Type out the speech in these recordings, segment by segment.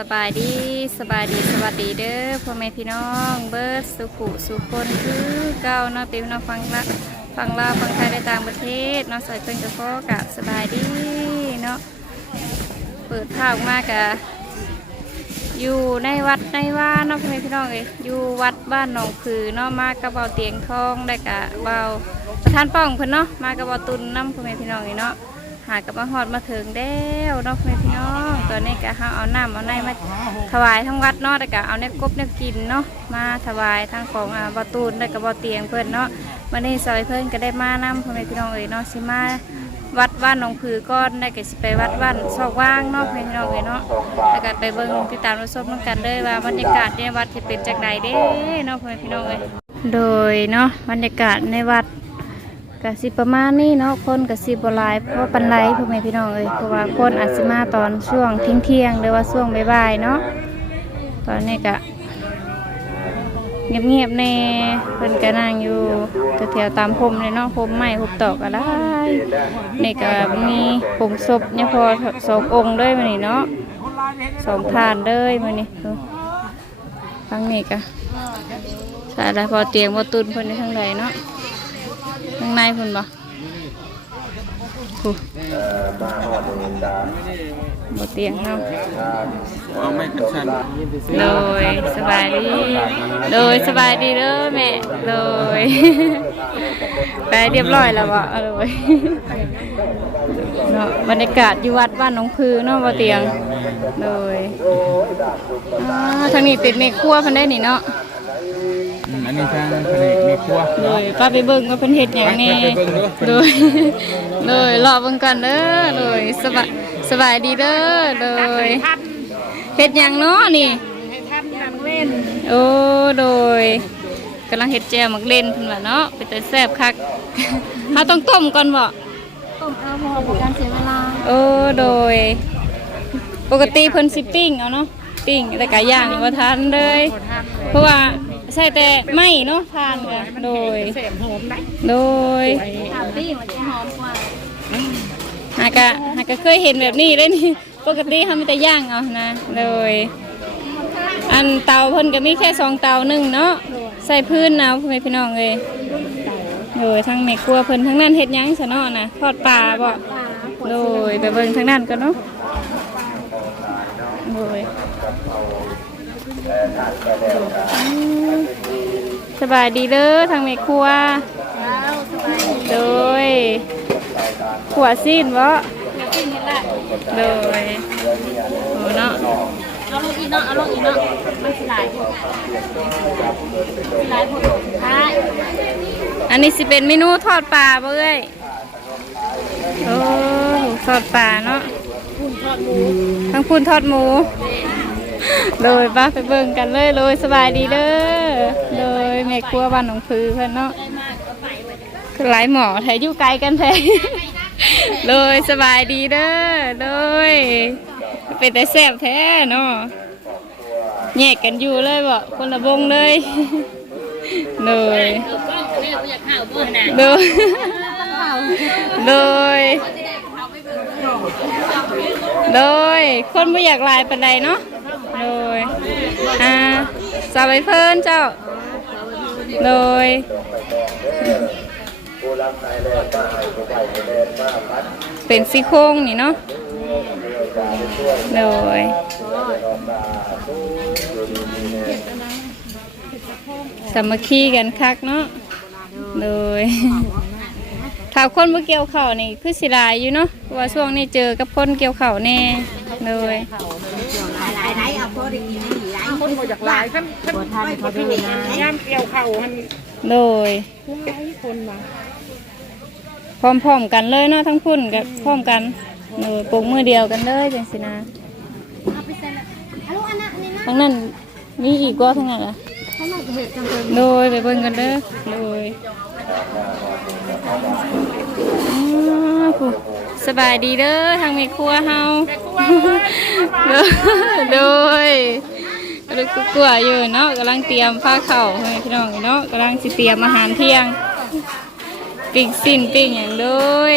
สบายดีสบายดีสวัสดีเด้อพ่อแม่พี่น้อง เบิร์ดสุขุสุคนคือเก้าเนาะติวเนาะฟังละฟังลาวฟังไทยในต่างประเทศเนาะใส่เพิ่นกระเพาะกับสบายดีเนาะเปิดภาพมากะอยู่ในวัดในว่าเนาะพ่อแม่พี่น้องเอ้ยอยู่วัดบ้านหนองผือเนาะมากระเบาเตียงทองได้กะเบาประธานป้องเพิ่นเนาะมากระเบาตุนน้ำพ่อแม่พี่น้องเอ้ยเนาะ หากับมาหอดมาถึงแล้วนาะพ่อแม่พี่น้องตอนนี้ก็เฮาเอาน้ำเอาในมาถวายทั้งวัดเนาะแล้วก็เอาเนกบเนกินเนาะมาถวายทั้งของบอตูนแล้ก็บ่อเตียงเพิ่อนเนาะมื้อนี้ซอยเพิ่อนก็ได้มานํพ่อแม่พี่น้องเอ้ยเนาะสิมาวัดบ้านหนองผือก่อนได้ก็สิไปวัดบ้านซอกว่างเนาะพ่อแม่พี่น้องเอ้ยเนาะแล้วก็ไปเบิ่งติดตามรับชมนกันเลยว่าบรรยากาศในวัดสิเป็นจังไดเด้เนาะพ่อแม่พี่น้องเอ้ยโดยเนาะบรรยากาศในวัด กสิประมาณนี้เนาะคนกสิบลายเพราะปันไดพ่อแม่พี่น้องเอ้ยเพราะว่าคนอาจสิมาตอนช่วงเที่ยงเที่ยงหรือว่าช่วงบ่ายๆเนาะตอนนี้ก็เงียบๆแน่เพิ่นก็นั่งอยู่แถวๆตามพรมเลยเนาะพรมไม้พรมตอกก็ได้นี่ก็มีผงศพเนี่ยพอสององค์เลยมานี่เนาะสองทานเลยมานี่ฟังนี่ก็ใช่แล้วพอเตียงพอตุนเพิ่นในทางใดเนาะางในคุณบ่กูบ่เตียงเนาะเอาไม่กันชันโดยสบายดีโดยสบายดีเด้อแม่โดยไปเรียบร้อยแล้วบ่เอาเลยเนาะบรรยากาศอยู่วัดบ้านหนองพือเนาะบ่เตียงโดยอ่าทางนี้เป็นเมฆครัวเพิ่นได้นี่เนาะ อันนี้ทางผลิตมีครัวโดยป้าไปเบิ่งว่าเพิ่นเฮ็ดหยังแหน่โดยโดยรอเบิ่งกันเด้อโดยสบายสบายดีเด้อโดยเฮ็ดหยังเนาะนี่ให้ทำทางเล่นโอ้โดยกำลังเฮ็ดแจ่วหมักเล่นเพิ่นว่าเนาะเป็นแต่แซ่บคักเฮาต้องต้มก่อนบ่ต้มเอาพอบุการเสียเวลาโอ้โดย ปกติเพิ่นสิปิ้งเอาเนาะปิ้งแต่ก็ย่างบ่ทันเลย เพราะว่า ใส่แต่ไม้เนาะทานก็โดย เสียมหอมได้โดยถามพี่มันจะหอมกว่าหากะหากะเคยเห็นแบบนี้เลยนี่ ปกติเขามีแต่ย่างเอานะเลยอันเตาเพิ่นก็มีแค่สองเตาหนึ่งเนาะใส่พื้นเอาพ่อแม่พี่น้องเลยเลยทั้งแม่ครัวเพิ่นทั้งนั้นเฮ็ดหยังซะเนาะนะทอดปลาบ่ปลาขวดโดยไปเบิ่งทั้งนั้นก็เนาะโดยอืม สบายดีเด้อทางแม่ครัวแล้วสบายดีโดยขวสิ้นวะเดี๋ยวกินนี่แหละโดยโอ้เนาะเอาลงอีกเนาะเอาลงอีกเนาะมันสิหลายคนสิหลายคนใช่อันนี้สิเป็นเมนูทอดปลาเบ้ยโอ้ทอดปลาเนาะคุณทอดหมูทั้งพูนทอดหมู โดยป้าไปเบิ่งกันเลยโดยสบายดีเด้อโดยแม่ครัวบ้านหนองพือเพิ่นเนาะได้มากก็ไปไปคือหลายหมอแถวอยู่ไกลกันแท้โดยสบายดีเด้อโดยเป็นแต่แซ่บแท้เนาะแยกกันอยู่เลยบ่คนละวงเลยโดยเรียกว่าอยเมื่อน่ะโดยโดยโดยคนไม่อยากลายปันใดเนาะ โดยอ่าสาวใบเพิ่นเจ้า โดยเป็นซี่โครงนี่เนาะโดยสามัคคีกันคักเนาะโดย ถ้าคนมาเกี่ยวเข่าวนี่คือสิหลายอยู่เนาะเพราะว่าช่วงนี้เจอกับคนเกี่ยวเข่าวแน่เลยหลายหลายเอาพอได้กินได้หลายคนมาจากหลายท่านท่านบ่ทันเขาดูนะย่ามเกี่ยวเข่ามันโดยหลายคนมาพร้อมๆกันเลยเนาะทั้งพุ่นกับพร้อมกันโดยปลูกมือเดียวกันเลยจังสินะเอาไปใส่ละเอาลูกอันนั้นอันนี้นะทั้งนั้นมีอีกก็ทั้งนั้นล่ะเขาหน่อยจะเห็ดจังเลยโดยไปเบิ่งกันเด้อโดยอ้าวผู้ สบายดีเด้อทางแม่ครัวเฮาโดยโดยลูกกลัวอยู่เนาะกำลังเตรียมผ้าเข่าวให้พี่น้องเนาะกำลังสิเตรียมอาหารเที่ยงปิ้งสิ้นปิ้งอย่างโดย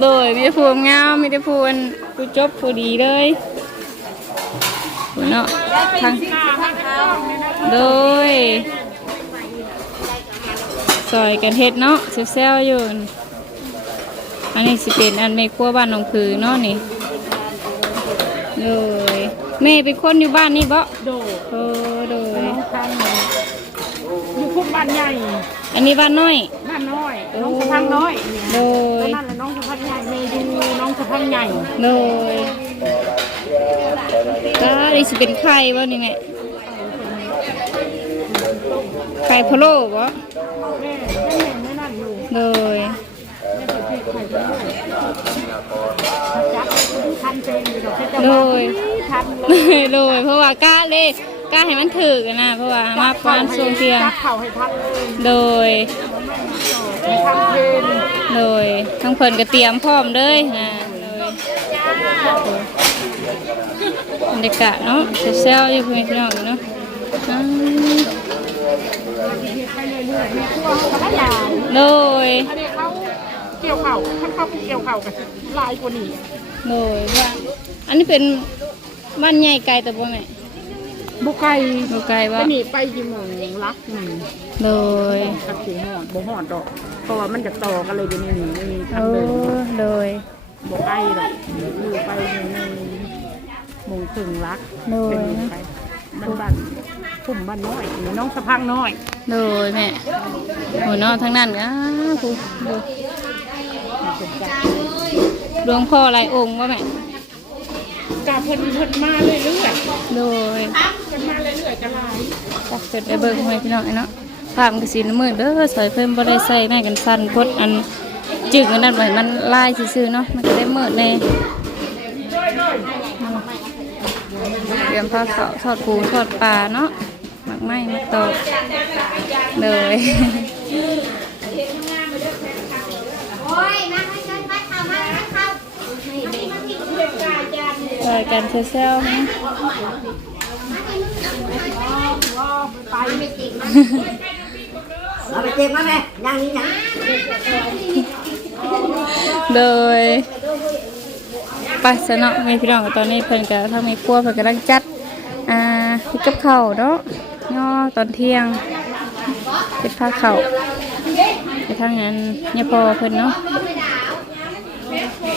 โดยมีแต่ผู้งามมีแต่ผู้อันผู้จบผู้ดีเลยเนาะทางโดย ซอยกันเฮ็ดเนาะแซวๆอยู่ อันนี้สิเป็นอันแม่ครัวบ้านหนองผือเนาะนี่โดยแม่เป็นคนอยู่บ้านนี่บ่โดดโอ้โดยน้องทางอยู่พุ่มบ้านใหญ่ อันนี้บ้านน้อย บ้านน้อย น้องสะพังน้อยเนี่ยโดตัวยนั่นแหละน้องสะพังใหญ่เมย์ดูน้องสะพังใหญ่โดยก็นี่สิเป็นไข่บ่นี่แม่ไข่พะโล้บ่เห็นไม่นั่นอยู่โดยไม่เคยเจนอยู่ดอกที่จะโดยทันเลยโดยเพราะว่ากล้าเลยกล้าให้มันถึกอะนะเพราะว่ามาปานช่วงเทียงเลยโดยให้ทันเลนโดยทั้งเพิ่นก็เตรียมพร้อมเลยนะโดยบรรยากาศเนาะแซวๆอยู่เพื่อนน้องเนาะ ไปเรื่อยๆแม่ครัวเขาก็ได้หลานโดยอันนี้เขาเกี่ยวเข่าถ้าเขาเกี่ยวเข่ากับลายกว่านี้โดยว่าอันนี้เป็นบ้านใหญ่ไกลแต่บ่แม่บุกไก่บ่ไกลไปว่านี่ไปกี่โมงรักหนึ่งโดยกับสีหอดบ่หอดดอกเพราะว่ามันจะต่อกันเลยเดี๋ยวนี้ไม่มีทางโอ้เดินโดยบ่ไก่หรอกอยู่ไปหนึ่งหมู่ถึงรักโดย เป็นไปมันบ้านพุ่มบ้านน้อยนี่น้องสะพังน้อยโดยแม่โอ้เนาะทั้งนั้นก็ผู้ดูหลวงพ่อหลายองค์ว่าแม่กาเพิ่นเพิ่นมาเรื่อยๆเพิ่นโดยมาเรื่อยๆกันหลายจักเกิดได้เบิ่งให้พี่น้องไอ้เนาะภาพมันก็สีน้ำมืดเด้อสอยเพิ่มบ่ได้ใส่แม่กันสั้นพดอันจึกอันนั้นไว้มันลายซื่อๆเนาะมันก็ได้มืดแน่ เตรียมผ้าขาวทอดปูทอดปลาเนาะหมักไหม้มาตอกเลยโอ้ยมาให้เชิญมาเข้ามาให้เข้าซอยกันเซลๆนะเอาไปเจ็บมาแม่ยังนี่ยังโดย ไปสนอมีพี่น้องตอนนี้เพิ่นก็ทางมีครัวเพิ่นกำลังจัดอ่าเฮ็ดกับเข่าเนาะย่อตอนเที่ยงเป็นผ้าเข่าไปทางนั้นเนี่ยพอเพิ่นเนาะ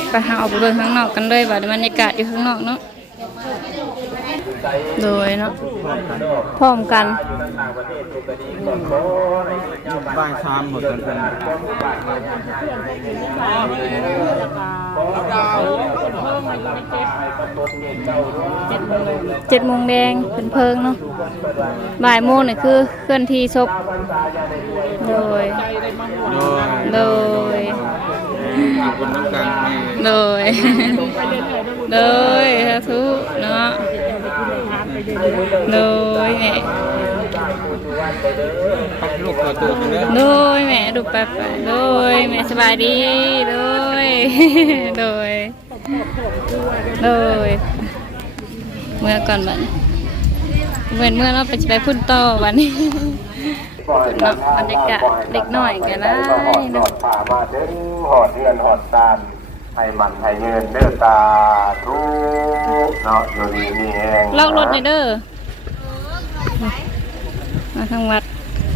ไปหาออกไปเบิ่งข้างนอกกันเลยว่าบรรยากาศอยู่ข้างนอกเนาะ โดยเนาะพร้อมกันบ้านชามหมดกันเป็นแล้วก็เพิ่มมาอยู่ในเจ็ดเจ็ดโมงเจ็ดโมงแดงเป็นเพลิงเนาะบ่ายโมงนี่คือเคลื่อนที่ศพโดยใจได้มาหัวโดยโดยคนน้ำกลางนี่โดยไปเรื่อยๆแล้วลูกโดยสาธุเนาะทานไป เลยแม่ลูกตัวตัวเลยแม่ดูไปไปโดยแม่สบายดีโดยโดยโดยเมื่อก่อนบัดนี้เหมือนเมื่อเราไปไปพุ่นต่อวันนี้นะบรรยากาศเด็กหน้อยกันนะหอดเนาะหอดเดือนหอดตาล ให้มันให้เงินเด้อตาทุกเนาะอยู่ดีมีแหงล็อกรถในอยเด้อมาทางวัด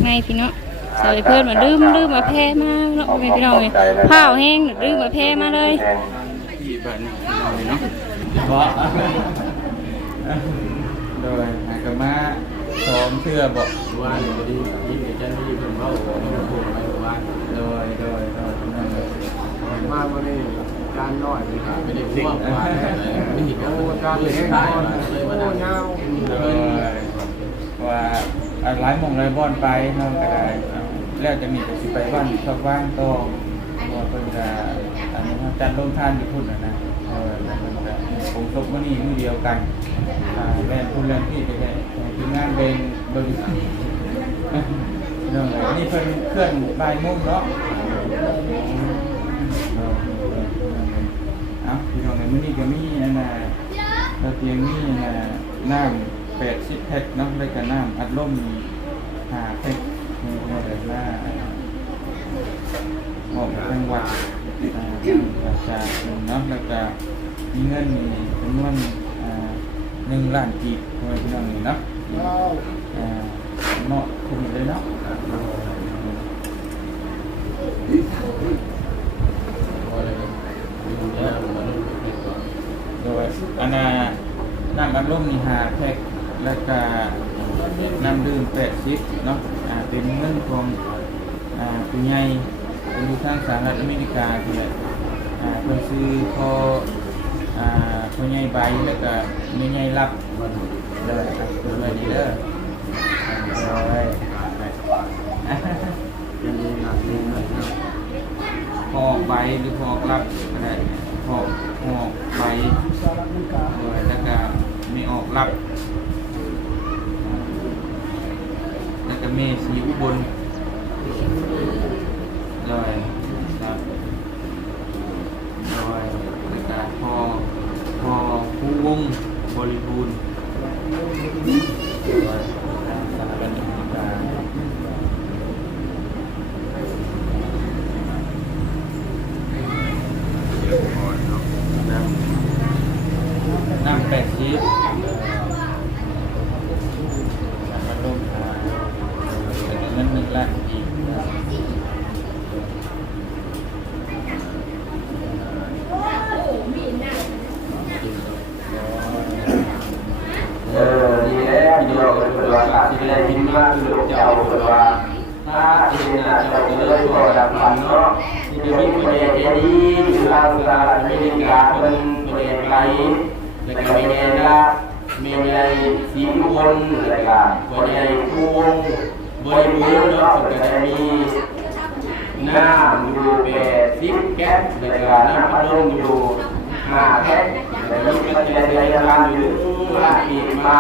ไงพี่เนาะสาวเพื่อนมาดื้มดื้มมาแพ้มาเนาะแม่พี่น้องเลยข้าวแห้งดื้มมาแพ้มาเลยแหงที่บ้านนี่เนาะเพราะโดยหากมาสองเทื่อบอกว่าอยู่ดียิ่งจะนี่ผมว่าโอ้โหมันถูกไปว่าโดยโดยโดยนั่นเลยมาวันนี้ การน้อยเลยครับไม่ได้พูดว่าไม่เห็นโอ้การเลี้ยงก่อนโอ้เงาว่าอะไรมองไรบอนไปน้องก็ได้แล้วจะมีแต่สิไปบ้านชอบบ้านโตว่าเพิ่นจะอันนี้จัดลงทานอยู่พุ่นนะนะผมตกมื้อนี้มือเดียวกันแม่พุ่นเรื่องที่ไปแค่ทีมงานเบงเบิ่งน้องเลยนี่เพิ่นเคลื่อนบ่ายโมงเนาะ เอาพี่น้องในมื้อนี้ก็มีอันน่ะเราเพียงมีอันน่ะน้ำแปดสิบแพ็คเนาะแล้วก็น้ำอัดลมหาแพ็คนี่เราได้มาออกไปทางวัดอ่าประชาชนเนาะแล้วก็มีเงินจำนวนหนึ่งล้านกีบพี่น้องนี่เนาะเหมาะคุณเลยเนาะ โดยอันน่ะน้ำอัดลมนี่หาแพ็คแล้วก็น้ำดื่มแปดสิบเนาะอ่าเป็นเงินของอ่าผู้ใหญ่เป็นอยู่ทางสหรัฐอเมริกาที่แหละอ่าเพิ่นซื้อพออ่าผู้ใหญ่ใบแล้วก็แม่ใหญ่รับเลยครับเป็นไว้ดีเด้อเอาโดยยังมีหนักมีหนักนะพอใบหรือพอรับ ได้พอพอใบด้วยแล้วก็ไม่ออกรับแล้วก็เมสีอุบลด้วยครับด้วยแล้วก็พอพอผู้วงบริบูรณ์ด้วยสถาบันอเมริกา น้ำแปดชิปมันลงหาเงินหนึ่งล้านอีก เออดีแล้วที่เราเป็นตัวการที่ได้ยินมากคือ เจ้าเป็นว่าถ้าเองน่ะเจ้าจะเลิกตัวดำพันเนาะที่จะมีคนใหญ่ใจดีอยู่ทาสหรัฐอเมริกาเป็นคนใหญ่ไกลแล้วก็มีใหญ่ละมีใหญ่สีอุบลแล้วก็คนใหญ่ทุ่งบริบูรณ์เนาะส่วนก็จะมีน้ำอยู่แปดสิบแก๊สแล้วก็น้ำพัดลมอยู่ห้าแก๊สแล้วก็มีปัจจัยในการอยู่ลาปีมา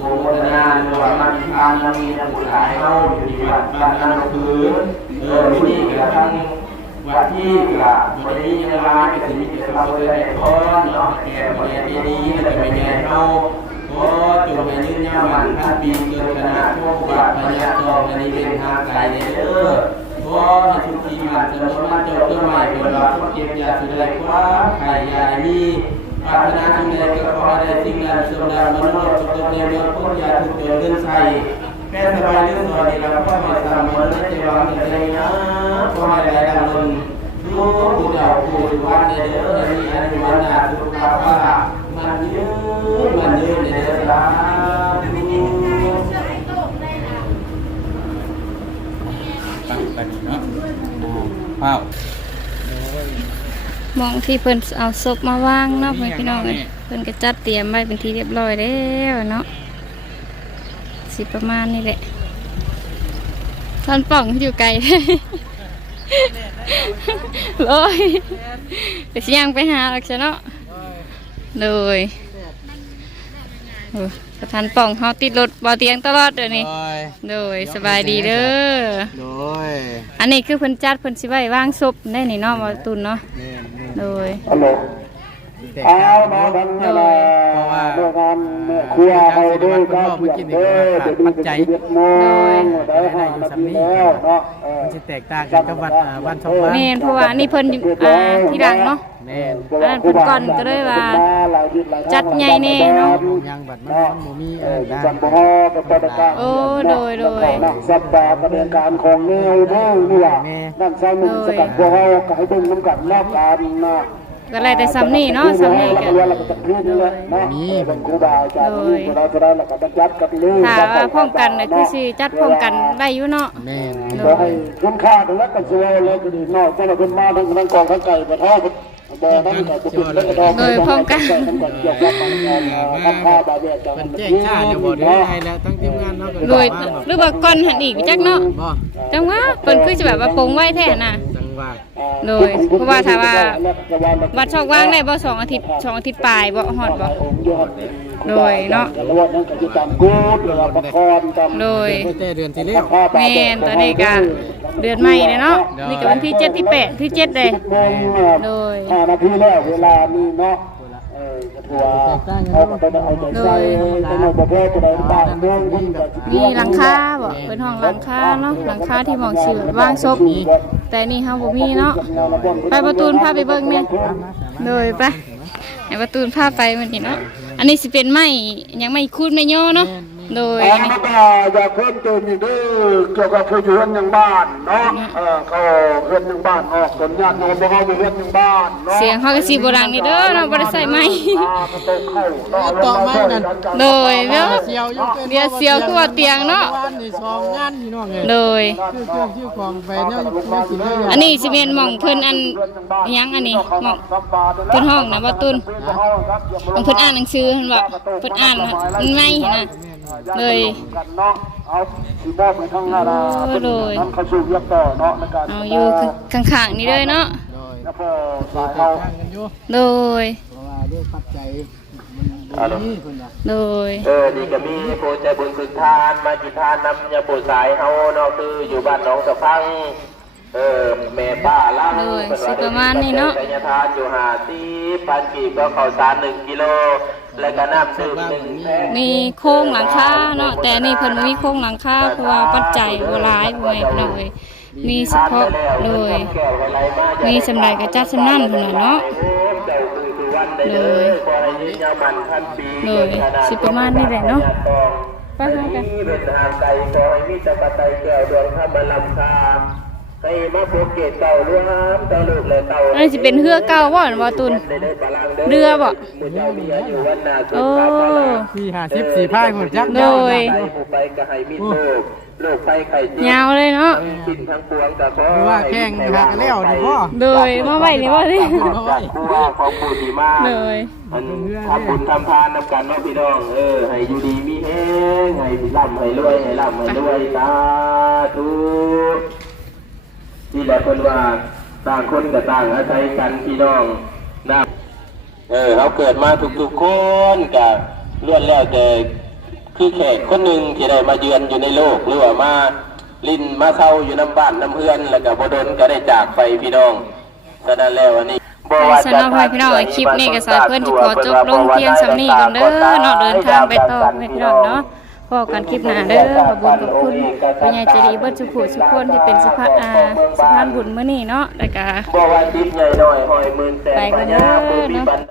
โอโมทนาหรือว่ามันทานามีนักศึกษาให้าอยู่ที่วัดบ้านนาคืนเออมินี่กระทั่งวัดที่กระบริณียังลาก็จะมีแต่เราเลยให้พรเนาะแก่บริณีดีแล้วก็ไม่แก่เราก็จงให้ยืนยามันพันปีเกินขนาดโชคบาปพยาตองอันนี้เป็นทางไกลเด้อขอให้ทุกทีมันจะมาบ้าจ้าเพื่อใหม่เป็นว่าทุกเก็บยาสุดใดคว้าไข่ยามี ปรารถนาสิ่งใดก็ขอได้สิ่งนั้นสมดังมโนุษย์สุขในเมืองพ้นยาทุกโจรเดินใส่แค่สบายเรื่องสวัสดีแล้วก็ไม่สามวันนั้นจวางใจนะขอให้ได้ดังลุนรู้ผู้เจ้าผู้ดูวันเด้อนี่อันวันนาสุขภาพมันยืนมันยืนในเด้อสาธุตั้งกันเนาะเฝ้าว มองที่เพิ่นเอาศพมาวางเนาะเพื่อนพี่น้องเอ้ยเพิ่นก็จัดเตรียมไว้เป็นที่เรียบร้อยแล้วเนาะสิประมาณนี้แหละท่านป่องอยู่ไกลโอ้ยไปสิยังไปหาหรอกซะเนาะโดยโอ้ประธานป่องเฮาติดรถบ่เตียงตลอดเดี๋ยวนี้โดยโดยสบายดีเด้อโดยอันนี้คือเพิ่นจัดเพิ่นสิไว้วางศพได้นี่เนาะบ่ตุนเนาะแม่นแม่น โดยฮัลโหลแตกเอาต่างมากันดังอะไรเพราะว่าเมื่องานเมื่อครัวเอาด้วยก็เกี่ยมเด้อเดี๋ยวดูเป็นชีวิตโมงได้ห้านาทีแล้วเนาะเออมันจะแตกต่างกันกับวัดอ่าวันชาวบ้านแม่นเพราะว่านี่เพิ่นอ่าที่หลังเนาะแม่นอันนั้นเพิ่นก่อนก็เลยว่าจัดใหญ่แน่เนาะของยังบัดมันมันบ่มีเอเอออได้จันบ่ฮอกับปตการโอ้โดยโดยนักสัปดาห์กระบวนการของแนวเด้อนี่ว่านั่นใส่หนึ่งสกัดบ่ฮอก็ให้เบิ่งนำกันนอกการนะ ก็เลยแต่ซ้ำนี่เนาะซ้ำนี่ก็มีเป็นครูบาอาจารย์นี่เราจะได้แล้วก็จัดกันเลยถ้าว่าพร้อมกันน่ะคือสิจัดพร้อมกันได้อยู่เนาะแม่นโดขอยให้คุณค่าตรงนั้นก็ช่วยเลยก็ดีนอกจากเราเป็นมาทั้งทั้งกองทั้งไก่กระทอดบ่นั่นก็จะเป็นแล้วก็ดอกเกี่ยวกับการค่าบาเบียจังมันแจ้งชาติเนี่ยบ่ได้ให้แล้วทั้งทีมงานเนาะก็โดยว่าแบบหรือว่าก่อนหันอีกจักเนาะบ่จังว่าเพิ่นคือสิแบบว่าปงไว้แท้น่ะจัง ว่าโดยเพราะว่าถ้าว่าวัดช่องว่างได้บ่สองอาทิตย์สองอาทิตย์ปลายบ่ฮอดบ่โดยเนาะแล้วว่านั่นก็จะตามกูดหรือว่าประคอนตามโดยก็แต่เดือนที่แล้วแม่นตอนนี้ก็เดือนใหม่เลยเนาะนี่ก็วันที่7ที่8ที่7เลยโดยห้านาทีแล้วเวลานี้เนาะเออโดย มีหลังคาบ่เป็นห้องหลังคาเนาะหลังคาที่มองสิวางซบแต่นี่เฮาบ่มีเนาะไปประตูนพาไปเบิ้งแม่โดยไปให้ประตูนพาไปมื้อนี้เนาะอันนี้สิเป็นไม้ยังไม่คูดไม่ย่อเนาะ โดยอันอันนี้นี้ก็อยากเพิ่มเติมอีกด้วยเกี่ยวกับผู้อยู่เรือนยังบ้านเนาะเออเขาเรือนยังบ้านออกสนญาติโยมบ่เขาไปเรือนยังบ้านเนาะเสียงเฮาก็สิบ่ดังนี่เด้อเนาะบ่ได้ใส่ไม้ต่อไม้นั่นโดยเด้อเสียวอยู่เป็นเดี๋ยวเสียวคือว่าเตียงเนาะวันนี่สองงานพี่น้องเอ้ยโดยคือเครื่องที่ของไปเนี่ยไม่กินได้อันนี้สิเป็นหม่องเพิ่นอันอิหยังอันนี้หม่องเพิ่นห้องนะบ่ตุนหม่องเพิ่นอ่านหนังสือเพิ่นว่าเพิ่นอ่านนะมันไม่นะ เลยกันเนาะเอาสิมอบไปข้างหน้าโอ้โดยนั่นเขาสู่เรียกต่อเนาะในการเอาอยู่ข้างๆนี่เลยเนาะโดยแล้วพอสาสายยทาเขางกันอยู่โดยเพราะว่าด้วยปัจจัยมันบ่มีคนน่ะโดยเออนี่ก็มีผู้ใจบุญสุนทาน มาจิทานนำยาปูสายเฮาเนาะคืออยู่บ้านหนองสะพัง เออแม่ป้าล่างโดยสิประมาณนี้เนาะสัญญทานอยู่หาที่พันกีบก็ข้าวสารหนึ่งกิโล และก็น้ำดื่มหนึ่งแพ็คมีโครงหลังคาเนาะแต่อันนี่เพิ่นบ่มีโครงหลังคาเพราะว่าปัจจัยบ่หลายบ่แม่นเลยมีเฉพาะโดยมีสำใดก็จัดสำนั่นพุ่นน่ะเนาะเลยเลยสิประมาณนี้แหละเนาะไปหากันเป็นทางไกลขอให้มีตะปัตไตแก้วดวงธรรมลำคา ให้มาพบเกตเก่าล้วนเจ้าลูกและเต่าอันนี้สิเป็นเรือเก่าบ่อนบ่ตุนเรือบ่หมู่เจ้าเมียอยู่วันนาโอ้สี่ห้าสิบสี่พายหมดจักโดยไปหมู่ไปก็ให้มีโชคโรคภัยไข้เจ็บยาวเลยเนาะสิ้นทั้งปวงก็ขอคือว่าแข่งหักแล้วดีพ่อโดยมาไว้นี่บ่สิจากผู้ว่าของผู้ดีมากโดยมันทำบุญทำทานนำกันเนาะพี่น้องเออให้อยู่ดีมีแห้งให้ร่ำให้รวยให้ร่ำให้รวยสาธุ ที่แหละคนว่าต่างคนกับต่างอาศัยกันพี่น้องนะเออเขาเกิดมาทุกๆคนกับล้วนแล้วแต่คือแขกคนหนึ่งที่ได้มาเยือนอยู่ในโลกหรือว่ามาลินมาเศร้าอยู่น้ำบ้านน้ำเพื่อนแล้วก็บดนก็ได้จากไปพี่น้องฉะนั้นแล้ววันนี้สำหรับพี่น้องคลิปนี้ก็สายเพิ่นสิขอจบลงเพียงสำนี้ก่อนเด้อเนาะเดินทางไปต่อให้พี่น้องเนาะ พอกันคลิปหน้าเด้อขอบคุณขอบคุณพญาใจดีเบิดสุขุสุขคนที่เป็นสภาอาสะพานบุญมื้อนี้เนาะแล้วก็บ่ว่าจิตใหญ่น้อยหอยหมื่นแสนไปกันเด้อพญาผู้มีเนาะปัญ